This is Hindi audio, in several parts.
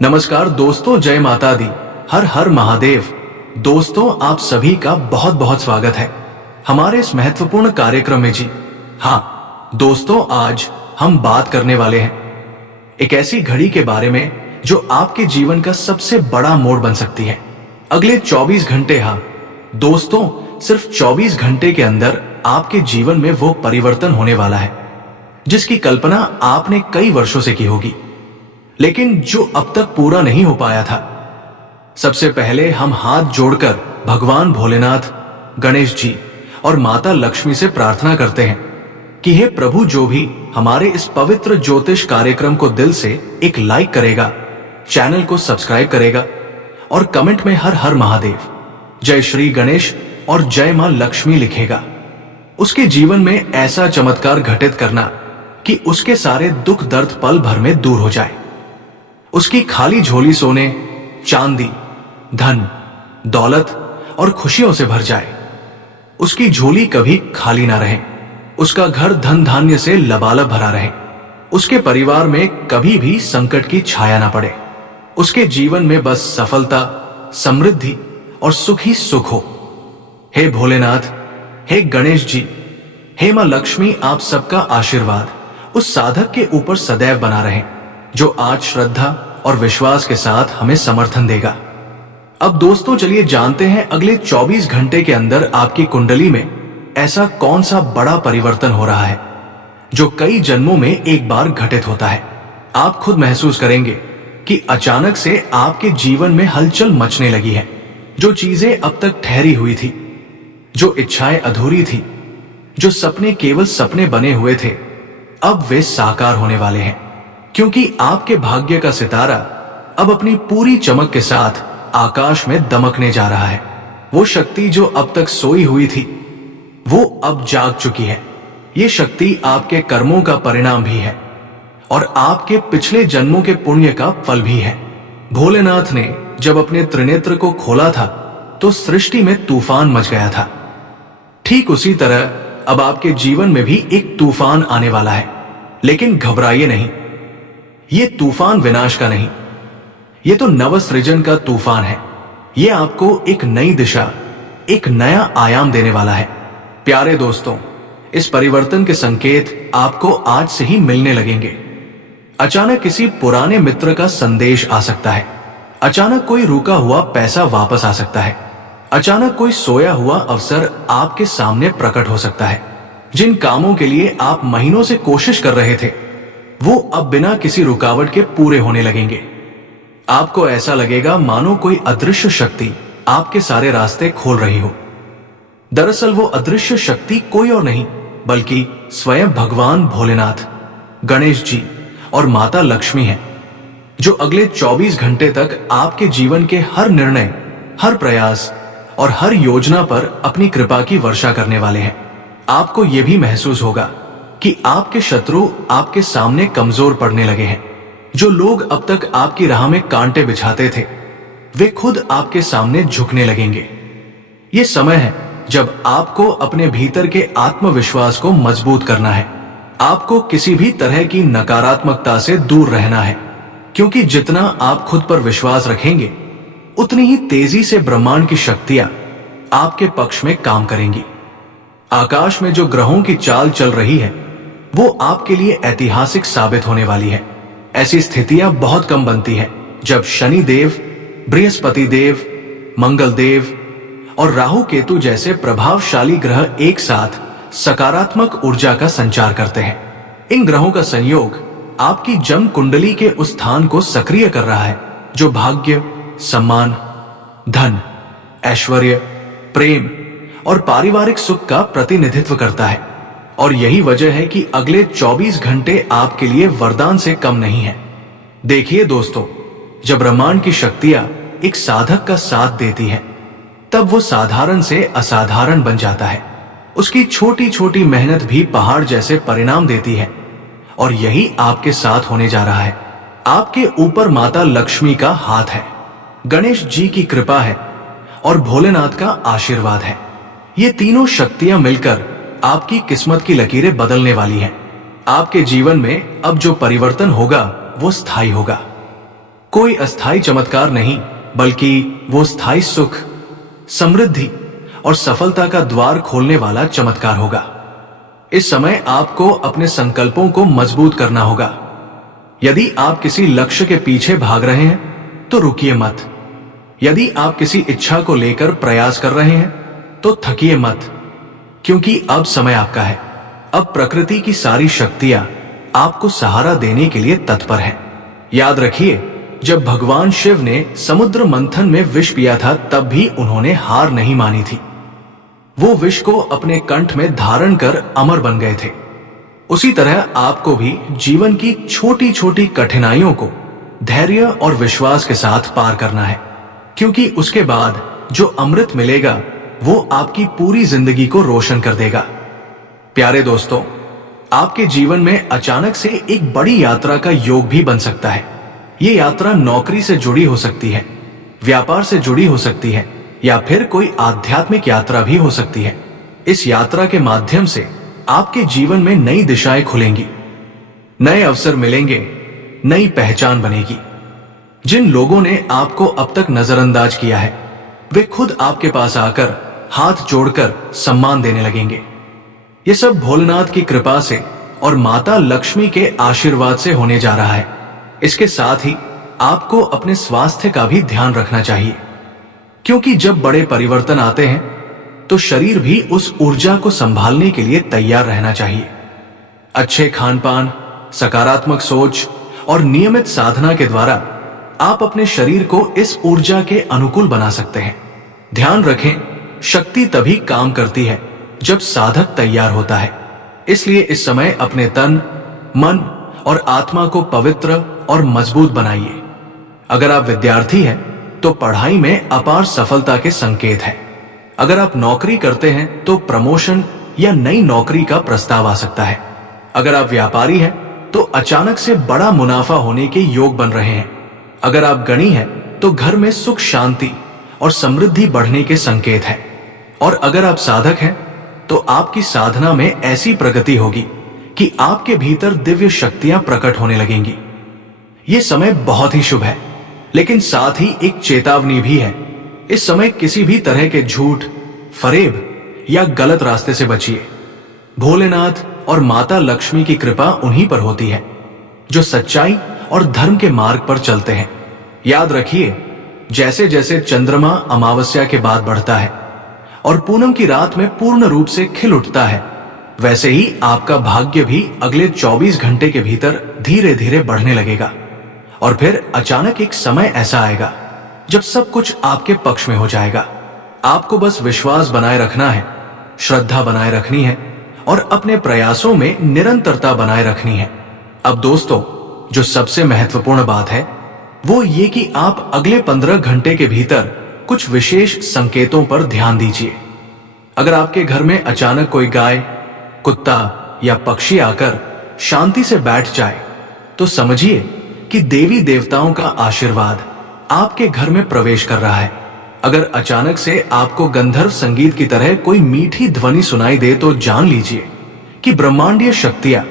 नमस्कार दोस्तों, जय माता दी, हर हर महादेव। दोस्तों, आप सभी का बहुत बहुत स्वागत है हमारे इस महत्वपूर्ण कार्यक्रम में जी। हाँ दोस्तों, आज हम बात करने वाले हैं एक ऐसी घड़ी के बारे में जो आपके जीवन का सबसे बड़ा मोड़ बन सकती है। अगले 24 घंटे, हाँ दोस्तों, सिर्फ 24 घंटे के अंदर आपके जीवन में वो परिवर्तन होने वाला है जिसकी कल्पना आपने कई वर्षों से की होगी, लेकिन जो अब तक पूरा नहीं हो पाया था। सबसे पहले हम हाथ जोड़कर भगवान भोलेनाथ, गणेश जी और माता लक्ष्मी से प्रार्थना करते हैं कि हे प्रभु, जो भी हमारे इस पवित्र ज्योतिष कार्यक्रम को दिल से एक लाइक करेगा, चैनल को सब्सक्राइब करेगा और कमेंट में हर हर महादेव, जय श्री गणेश और जय मां लक्ष्मी लिखेगा, उसके जीवन में ऐसा चमत्कार घटित करना कि उसके सारे दुख दर्द पल भर में दूर हो जाए। उसकी खाली झोली सोने, चांदी, धन, दौलत और खुशियों से भर जाए। उसकी झोली कभी खाली ना रहे, उसका घर धन धान्य से लबालब भरा रहे, उसके परिवार में कभी भी संकट की छाया ना पड़े, उसके जीवन में बस सफलता, समृद्धि और सुख ही सुख हो। हे भोलेनाथ, हे गणेश जी, हे मां लक्ष्मी, आप सबका आशीर्वाद उस साधक के ऊपर सदैव बना रहे जो आज श्रद्धा और विश्वास के साथ हमें समर्थन देगा। अब दोस्तों, चलिए जानते हैं अगले 24 घंटे के अंदर आपकी कुंडली में ऐसा कौन सा बड़ा परिवर्तन हो रहा है जो कई जन्मों में एक बार घटित होता है। आप खुद महसूस करेंगे कि अचानक से आपके जीवन में हलचल मचने लगी है। जो चीजें अब तक ठहरी हुई थी, जो इच्छाएं अधूरी थी, जो सपने केवल सपने बने हुए थे, अब वे साकार होने वाले हैं, क्योंकि आपके भाग्य का सितारा अब अपनी पूरी चमक के साथ आकाश में दमकने जा रहा है। वो शक्ति जो अब तक सोई हुई थी, वो अब जाग चुकी है। ये शक्ति आपके कर्मों का परिणाम भी है और आपके पिछले जन्मों के पुण्य का फल भी है। भोलेनाथ ने जब अपने त्रिनेत्र को खोला था तो सृष्टि में तूफान मच गया था। ठीक उसी तरह अब आपके जीवन में भी एक तूफान आने वाला है, लेकिन घबराइए नहीं। ये तूफान विनाश का नहीं, ये तो नवसृजन का तूफान है। ये आपको एक नई दिशा, एक नया आयाम देने वाला है। प्यारे दोस्तों, इस परिवर्तन के संकेत आपको आज से ही मिलने लगेंगे। अचानक किसी पुराने मित्र का संदेश आ सकता है, अचानक कोई रुका हुआ पैसा वापस आ सकता है, अचानक कोई सोया हुआ अवसर आपके सामने प्रकट हो सकता है। जिन कामों के लिए आप महीनों से कोशिश कर रहे थे, वो अब बिना किसी रुकावट के पूरे होने लगेंगे। आपको ऐसा लगेगा मानो कोई अदृश्य शक्ति आपके सारे रास्ते खोल रही हो। दरअसल वो अदृश्य शक्ति कोई और नहीं बल्कि स्वयं भगवान भोलेनाथ, गणेश जी और माता लक्ष्मी है, जो अगले 24 घंटे तक आपके जीवन के हर निर्णय, हर प्रयास और हर योजना पर अपनी कृपा की वर्षा करने वाले हैं। आपको यह भी महसूस होगा कि आपके शत्रु आपके सामने कमजोर पड़ने लगे हैं। जो लोग अब तक आपकी राह में कांटे बिछाते थे, वे खुद आपके सामने झुकने लगेंगे। ये समय है जब आपको अपने भीतर के आत्मविश्वास को मजबूत करना है। आपको किसी भी तरह की नकारात्मकता से दूर रहना है, क्योंकि जितना आप खुद पर विश्वास रखेंगे, उतनी ही तेजी से ब्रह्मांड की शक्तियां आपके पक्ष में काम करेंगी। आकाश में जो ग्रहों की चाल चल रही है, वो आपके लिए ऐतिहासिक साबित होने वाली है। ऐसी स्थितियां बहुत कम बनती हैं जब शनि देव, बृहस्पति देव, मंगल देव और राहु केतु जैसे प्रभावशाली ग्रह एक साथ सकारात्मक ऊर्जा का संचार करते हैं। इन ग्रहों का संयोग आपकी जन्म कुंडली के उस स्थान को सक्रिय कर रहा है जो भाग्य, सम्मान, धन, ऐश्वर्य, प्रेम और पारिवारिक सुख का प्रतिनिधित्व करता है। और यही वजह है कि अगले 24 घंटे आपके लिए वरदान से कम नहीं है। देखिए दोस्तों, जब ब्रह्मांड की शक्तियां एक साधक का साथ देती हैं, तब वो साधारण से असाधारण बन जाता है। उसकी छोटी छोटी मेहनत भी पहाड़ जैसे परिणाम देती है। और यही आपके साथ होने जा रहा है। आपके ऊपर माता लक्ष्मी का हाथ है, गणेश जी की कृपा है और भोलेनाथ का आशीर्वाद है। ये तीनों शक्तियां मिलकर आपकी किस्मत की लकीरें बदलने वाली हैं। आपके जीवन में अब जो परिवर्तन होगा वो स्थायी होगा। कोई अस्थाई चमत्कार नहीं, बल्कि वो स्थायी सुख, समृद्धि और सफलता का द्वार खोलने वाला चमत्कार होगा। इस समय आपको अपने संकल्पों को मजबूत करना होगा। यदि आप किसी लक्ष्य के पीछे भाग रहे हैं तो रुकिए मत। यदि आप किसी इच्छा को लेकर प्रयास कर रहे हैं तो थकिए मत, क्योंकि अब समय आपका है। अब प्रकृति की सारी शक्तियां आपको सहारा देने के लिए तत्पर हैं। याद रखिए, जब भगवान शिव ने समुद्र मंथन में विष पिया था तब भी उन्होंने हार नहीं मानी थी। वो विष को अपने कंठ में धारण कर अमर बन गए थे। उसी तरह आपको भी जीवन की छोटी छोटी कठिनाइयों को धैर्य और विश्वास के साथ पार करना है, क्योंकि उसके बाद जो अमृत मिलेगा वो आपकी पूरी जिंदगी को रोशन कर देगा। प्यारे दोस्तों, आपके जीवन में अचानक से एक बड़ी यात्रा का योग भी बन सकता है। ये यात्रा नौकरी से जुड़ी हो सकती है, व्यापार से जुड़ी हो सकती है, या फिर कोई आध्यात्मिक यात्रा भी हो सकती है। इस यात्रा के माध्यम से आपके जीवन में नई दिशाएं खुलेंगी, नए अवसर मिलेंगे, नई पहचान बनेगी। जिन लोगों ने आपको अब तक नजरअंदाज किया है वे खुद आपके पास आकर हाथ जोड़कर सम्मान देने लगेंगे। ये सब भोलेनाथ की कृपा से और माता लक्ष्मी के आशीर्वाद से होने जा रहा है। इसके साथ ही आपको अपने स्वास्थ्य का भी ध्यान रखना चाहिए, क्योंकि जब बड़े परिवर्तन आते हैं तो शरीर भी उस ऊर्जा को संभालने के लिए तैयार रहना चाहिए। अच्छे खानपान, सकारात्मक सोच और नियमित साधना के द्वारा आप अपने शरीर को इस ऊर्जा के अनुकूल बना सकते हैं। ध्यान रखें, शक्ति तभी काम करती है जब साधक तैयार होता है। इसलिए इस समय अपने तन, मन और आत्मा को पवित्र और मजबूत बनाइए। अगर आप विद्यार्थी हैं तो पढ़ाई में अपार सफलता के संकेत है। अगर आप नौकरी करते हैं तो प्रमोशन या नई नौकरी का प्रस्ताव आ सकता है। अगर आप व्यापारी हैं तो अचानक से बड़ा मुनाफा होने के योग बन रहे हैं। अगर आप गणी हैं तो घर में सुख, शांति और समृद्धि बढ़ने के संकेत है। और अगर आप साधक हैं तो आपकी साधना में ऐसी प्रगति होगी कि आपके भीतर दिव्य शक्तियां प्रकट होने लगेंगी। ये समय बहुत ही शुभ है, लेकिन साथ ही एक चेतावनी भी है। इस समय किसी भी तरह के झूठ, फरेब या गलत रास्ते से बचिए। भोलेनाथ और माता लक्ष्मी की कृपा उन्हीं पर होती है जो सच्चाई और धर्म के मार्ग पर चलते हैं। याद रखिए, जैसे जैसे चंद्रमा अमावस्या के बाद बढ़ता है और पूनम की रात में पूर्ण रूप से खिल उठता है, वैसे ही आपका भाग्य भी अगले 24 घंटे के भीतर धीरे धीरे बढ़ने लगेगा। और फिर अचानक एक समय ऐसा आएगा जब सब कुछ आपके पक्ष में हो जाएगा। आपको बस विश्वास बनाए रखना है, श्रद्धा बनाए रखनी है और अपने प्रयासों में निरंतरता बनाए रखनी है। अब दोस्तों, जो सबसे महत्वपूर्ण बात है वो ये कि आप अगले 15 घंटे के भीतर कुछ विशेष संकेतों पर ध्यान दीजिए। अगर आपके घर में अचानक कोई गाय, कुत्ता या पक्षी आकर शांति से बैठ जाए तो समझिए कि देवी देवताओं का आशीर्वाद आपके घर में प्रवेश कर रहा है। अगर अचानक से आपको गंधर्व संगीत की तरह कोई मीठी ध्वनि सुनाई दे तो जान लीजिए कि ब्रह्मांडीय शक्तियां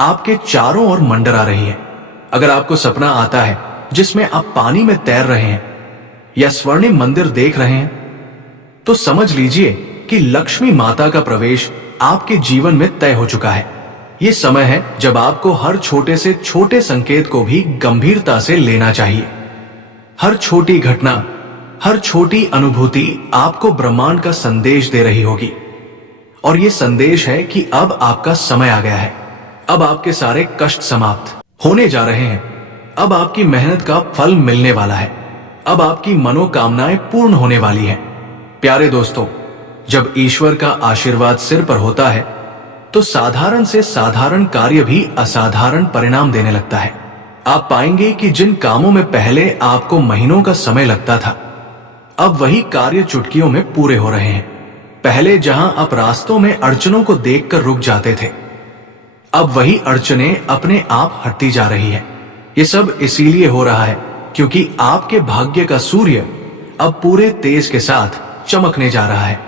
आपके चारों ओर मंडरा रही है। अगर आपको सपना आता है जिसमें आप पानी में तैर रहे हैं या स्वर्णिम मंदिर देख रहे हैं तो समझ लीजिए कि लक्ष्मी माता का प्रवेश आपके जीवन में तय हो चुका है। ये समय है जब आपको हर छोटे से छोटे संकेत को भी गंभीरता से लेना चाहिए। हर छोटी घटना, हर छोटी अनुभूति आपको ब्रह्मांड का संदेश दे रही होगी। और ये संदेश है कि अब आपका समय आ गया है। अब आपके सारे कष्ट समाप्त होने जा रहे हैं। अब आपकी मेहनत का फल मिलने वाला है। अब आपकी मनोकामनाएं पूर्ण होने वाली हैं। प्यारे दोस्तों, जब ईश्वर का आशीर्वाद सिर पर होता है तो साधारण से साधारण कार्य भी असाधारण परिणाम देने लगता है। आप पाएंगे कि जिन कामों में पहले आपको महीनों का समय लगता था, अब वही कार्य चुटकियों में पूरे हो रहे हैं। पहले जहां आप रास्तों में अड़चनों को देखकर रुक जाते थे, अब वही अड़चनें अपने आप हटती जा रही है। ये सब इसीलिए हो रहा है क्योंकि आपके भाग्य का सूर्य अब पूरे तेज के साथ चमकने जा रहा है।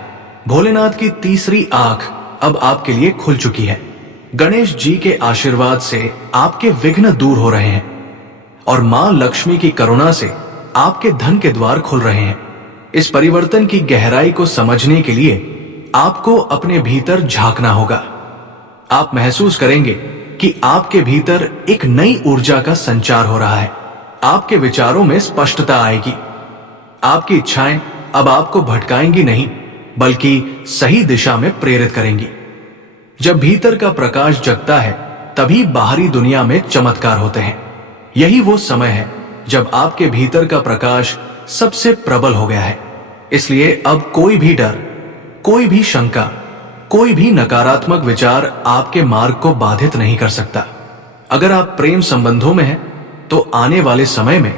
भोलेनाथ की तीसरी आंख अब आपके लिए खुल चुकी है। गणेश जी के आशीर्वाद से आपके विघ्न दूर हो रहे हैं और मां लक्ष्मी की करुणा से आपके धन के द्वार खुल रहे हैं। इस परिवर्तन की गहराई को समझने के लिए आपको अपने भीतर झांकना होगा। आप महसूस करेंगे कि आपके भीतर एक नई ऊर्जा का संचार हो रहा है। आपके विचारों में स्पष्टता आएगी। आपकी इच्छाएं अब आपको भटकाएंगी नहीं, बल्कि सही दिशा में प्रेरित करेंगी। जब भीतर का प्रकाश जगता है, तभी बाहरी दुनिया में चमत्कार होते हैं। यही वो समय है जब आपके भीतर का प्रकाश सबसे प्रबल हो गया है। इसलिए अब कोई भी डर, कोई भी शंका, कोई भी नकारात्मक विचार आपके मार्ग को बाधित नहीं कर सकता। अगर आप प्रेम संबंधों में हैं, तो आने वाले समय में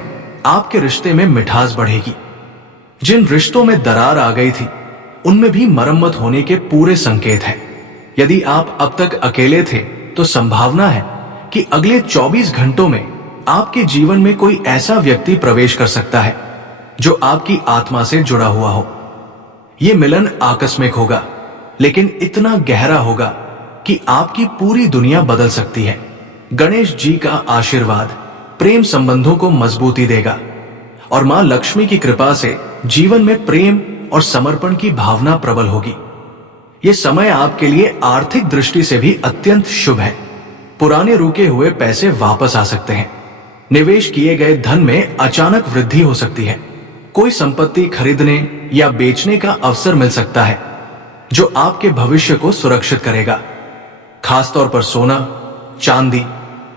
आपके रिश्ते में मिठास बढ़ेगी। जिन रिश्तों में दरार आ गई थी, उनमें भी मरम्मत होने के पूरे संकेत हैं। यदि आप अब तक अकेले थे, तो संभावना है कि अगले 24 घंटों में आपके जीवन में कोई ऐसा व्यक्ति प्रवेश कर सकता है जो आपकी आत्मा से जुड़ा हुआ हो। यह मिलन आकस्मिक होगा, लेकिन इतना गहरा होगा कि आपकी पूरी दुनिया बदल सकती है। गणेश जी का आशीर्वाद प्रेम संबंधों को मजबूती देगा और मां लक्ष्मी की कृपा से जीवन में प्रेम और समर्पण की भावना प्रबल होगी। यह समय आपके लिए आर्थिक दृष्टि से भी अत्यंत शुभ है। पुराने रुके हुए पैसे वापस आ सकते हैं। निवेश किए गए धन में अचानक वृद्धि हो सकती है। कोई संपत्ति खरीदने या बेचने का अवसर मिल सकता है जो आपके भविष्य को सुरक्षित करेगा। खासतौर पर सोना, चांदी,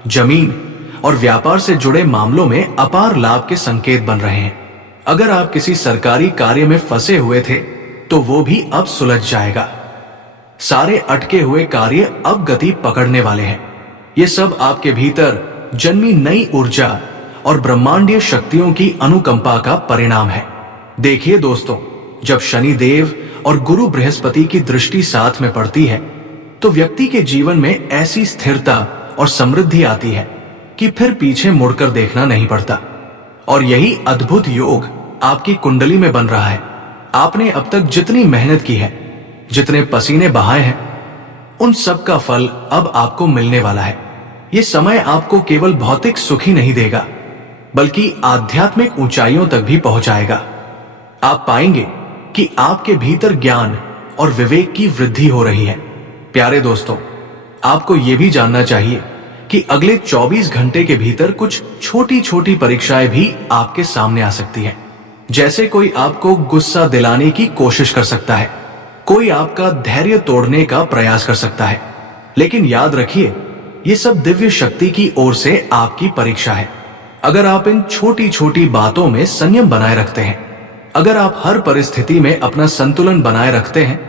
जमीन और व्यापार से जुड़े मामलों में अपार लाभ के संकेत बन रहे हैं। अगर आप किसी सरकारी कार्य में फंसे हुए थे, तो वो भी अब सुलझ जाएगा। सारे अटके हुए कार्य अब गति पकड़ने वाले हैं। ये सब आपके भीतर जन्मी नई ऊर्जा और ब्रह्मांडीय शक्तियों की अनुकंपा का परिणाम है। देखिए दोस्तों, जब शनि देव और गुरु बृहस्पति की दृष्टि साथ में पड़ती है, तो व्यक्ति के जीवन में ऐसी स्थिरता और समृद्धि आती है कि फिर पीछे मुड़कर देखना नहीं पड़ता। और यही अद्भुत योग आपकी कुंडली में बन रहा है। आपने अब तक जितनी मेहनत की है, जितने पसीने बहाए हैं, उन सब का फल अब आपको मिलने वाला है। ये समय आपको केवल भौतिक सुख ही नहीं देगा, बल्कि आध्यात्मिक ऊंचाइयों तक भी पहुंचाएगा। आप पाएंगे कि आपके भीतर ज्ञान और विवेक की वृद्धि हो रही है। प्यारे दोस्तों, आपको यह भी जानना चाहिए कि अगले 24 घंटे के भीतर कुछ छोटी छोटी परीक्षाएं भी आपके सामने आ सकती हैं। जैसे कोई आपको गुस्सा दिलाने की कोशिश कर सकता है, कोई आपका धैर्य तोड़ने का प्रयास कर सकता है। लेकिन याद रखिए, ये सब दिव्य शक्ति की ओर से आपकी परीक्षा है। अगर आप इन छोटी छोटी बातों में संयम बनाए रखते हैं, अगर आप हर परिस्थिति में अपना संतुलन बनाए रखते हैं,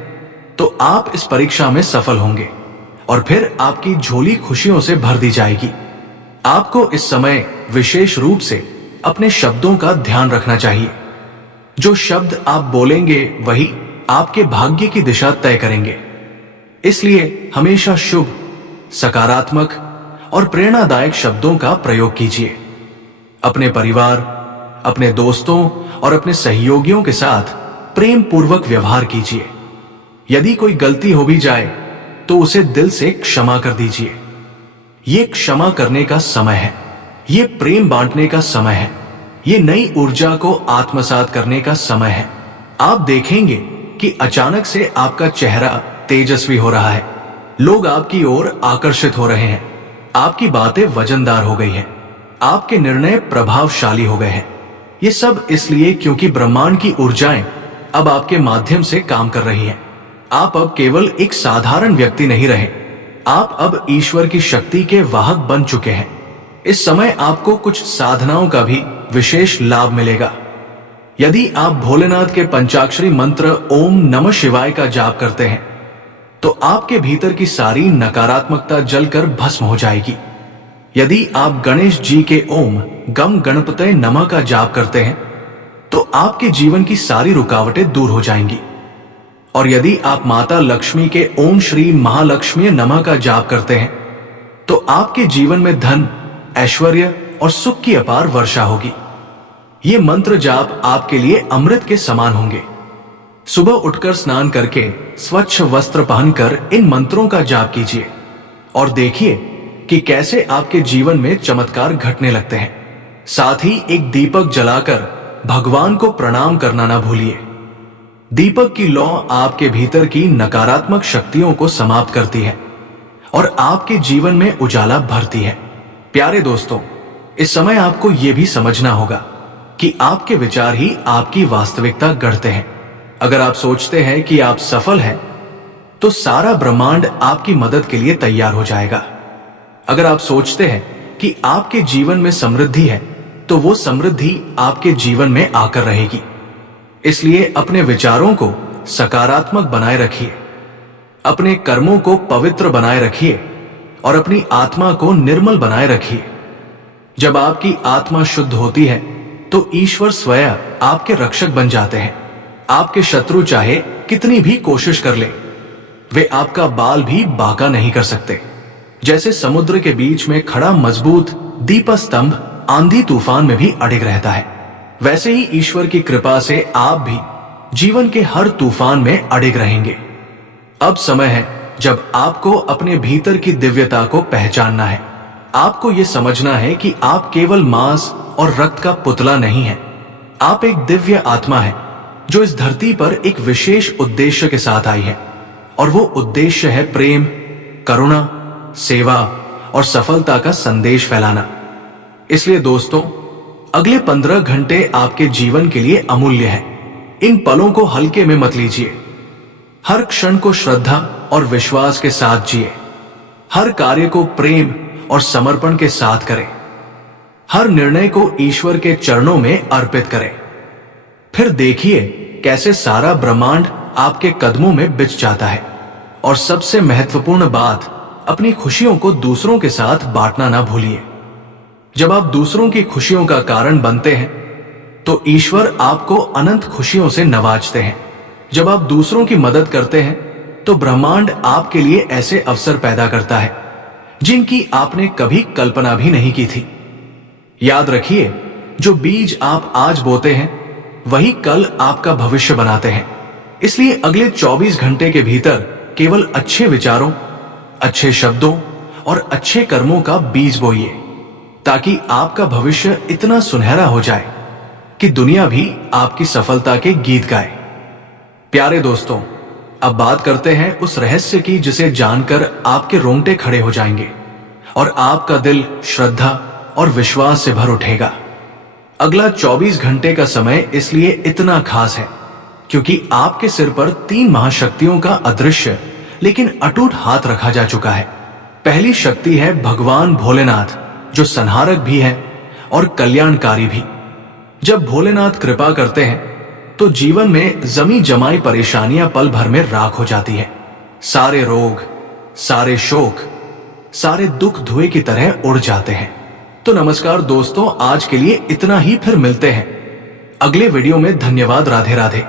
तो आप इस परीक्षा में सफल होंगे और फिर आपकी झोली खुशियों से भर दी जाएगी। आपको इस समय विशेष रूप से अपने शब्दों का ध्यान रखना चाहिए। जो शब्द आप बोलेंगे, वही आपके भाग्य की दिशा तय करेंगे। इसलिए हमेशा शुभ, सकारात्मक और प्रेरणादायक शब्दों का प्रयोग कीजिए। अपने परिवार, अपने दोस्तों और अपने सहयोगियों के साथ प्रेम पूर्वक व्यवहार कीजिए। यदि कोई गलती हो भी जाए, तो उसे दिल से क्षमा कर दीजिए। ये क्षमा करने का समय है, ये प्रेम बांटने का समय है, ये नई ऊर्जा को आत्मसात करने का समय है। आप देखेंगे कि अचानक से आपका चेहरा तेजस्वी हो रहा है। लोग आपकी ओर आकर्षित हो रहे हैं। आपकी बातें वजनदार हो गई हैं। आपके निर्णय प्रभावशाली हो गए हैं। ये सब इसलिए क्योंकि ब्रह्मांड की ऊर्जाएं अब आपके माध्यम से काम कर रही हैं। आप अब केवल एक साधारण व्यक्ति नहीं रहे, आप अब ईश्वर की शक्ति के वाहक बन चुके हैं। इस समय आपको कुछ साधनाओं का भी विशेष लाभ मिलेगा। यदि आप भोलेनाथ के पंचाक्षरी मंत्र ओम नमः शिवाय का जाप करते हैं, तो आपके भीतर की सारी नकारात्मकता जलकर भस्म हो जाएगी। यदि आप गणेश जी के ओम गम गणपतये नमः का जाप करते हैं, तो आपके जीवन की सारी रुकावटें दूर हो जाएंगी। और यदि आप माता लक्ष्मी के ओम श्री महालक्ष्मी नमः का जाप करते हैं, तो आपके जीवन में धन, ऐश्वर्य और सुख की अपार वर्षा होगी। ये मंत्र जाप आपके लिए अमृत के समान होंगे। सुबह उठकर स्नान करके स्वच्छ वस्त्र पहनकर इन मंत्रों का जाप कीजिए और देखिए कि कैसे आपके जीवन में चमत्कार घटने लगते हैं। साथ ही एक दीपक जलाकर भगवान को प्रणाम करना ना भूलिए। दीपक की लौ आपके भीतर की नकारात्मक शक्तियों को समाप्त करती है और आपके जीवन में उजाला भरती है। प्यारे दोस्तों, इस समय आपको यह भी समझना होगा कि आपके विचार ही आपकी वास्तविकता गढ़ते हैं। अगर आप सोचते हैं कि आप सफल हैं, तो सारा ब्रह्मांड आपकी मदद के लिए तैयार हो जाएगा। अगर आप सोचते हैं कि आपके जीवन में समृद्धि है, तो वो समृद्धि आपके जीवन में आकर रहेगी। इसलिए अपने विचारों को सकारात्मक बनाए रखिए, अपने कर्मों को पवित्र बनाए रखिए और अपनी आत्मा को निर्मल बनाए रखिए। जब आपकी आत्मा शुद्ध होती है, तो ईश्वर स्वयं आपके रक्षक बन जाते हैं। आपके शत्रु चाहे कितनी भी कोशिश कर ले, वे आपका बाल भी बांका नहीं कर सकते। जैसे समुद्र के बीच में खड़ा मजबूत दीपस्तंभ आंधी तूफान में भी अडिग रहता है, वैसे ही ईश्वर की कृपा से आप भी जीवन के हर तूफान में अडिग रहेंगे। अब समय है जब आपको अपने भीतर की दिव्यता को पहचानना है। आपको यह समझना है कि आप केवल मांस और रक्त का पुतला नहीं है। आप एक दिव्य आत्मा है जो इस धरती पर एक विशेष उद्देश्य के साथ आई है, और वो उद्देश्य है प्रेम, करुणा, सेवा और सफलता का संदेश फैलाना। इसलिए दोस्तों, अगले 15 घंटे आपके जीवन के लिए अमूल्य है। इन पलों को हल्के में मत लीजिए। हर क्षण को श्रद्धा और विश्वास के साथ जिए। हर कार्य को प्रेम और समर्पण के साथ करें। हर निर्णय को ईश्वर के चरणों में अर्पित करें। फिर देखिए कैसे सारा ब्रह्मांड आपके कदमों में बिछ जाता है। और सबसे महत्वपूर्ण बात, अपनी खुशियों को दूसरों के साथ बांटना ना भूलिए। जब आप दूसरों की खुशियों का कारण बनते हैं, तो ईश्वर आपको अनंत खुशियों से नवाजते हैं। जब आप दूसरों की मदद करते हैं, तो ब्रह्मांड आपके लिए ऐसे अवसर पैदा करता है जिनकी आपने कभी कल्पना भी नहीं की थी। याद रखिए, जो बीज आप आज बोते हैं, वही कल आपका भविष्य बनाते हैं। इसलिए अगले 24 घंटे के भीतर केवल अच्छे विचारों, अच्छे शब्दों और अच्छे कर्मों का बीज बोइए, ताकि आपका भविष्य इतना सुनहरा हो जाए कि दुनिया भी आपकी सफलता के गीत गाए। प्यारे दोस्तों, अब बात करते हैं उस रहस्य की जिसे जानकर आपके रोंगटे खड़े हो जाएंगे और आपका दिल श्रद्धा और विश्वास से भर उठेगा। अगला 24 घंटे का समय इसलिए इतना खास है क्योंकि आपके सिर पर 3 महाशक्तियों का अदृश्य लेकिन अटूट हाथ रखा जा चुका है। पहली शक्ति है भगवान भोलेनाथ, जो संहारक भी है और कल्याणकारी भी। जब भोलेनाथ कृपा करते हैं, तो जीवन में जमी जमाई परेशानियां पल भर में राख हो जाती है। सारे रोग, सारे शोक, सारे दुख धुएं की तरह उड़ जाते हैं। तो नमस्कार दोस्तों, आज के लिए इतना ही। फिर मिलते हैं अगले वीडियो में। धन्यवाद। राधे राधे।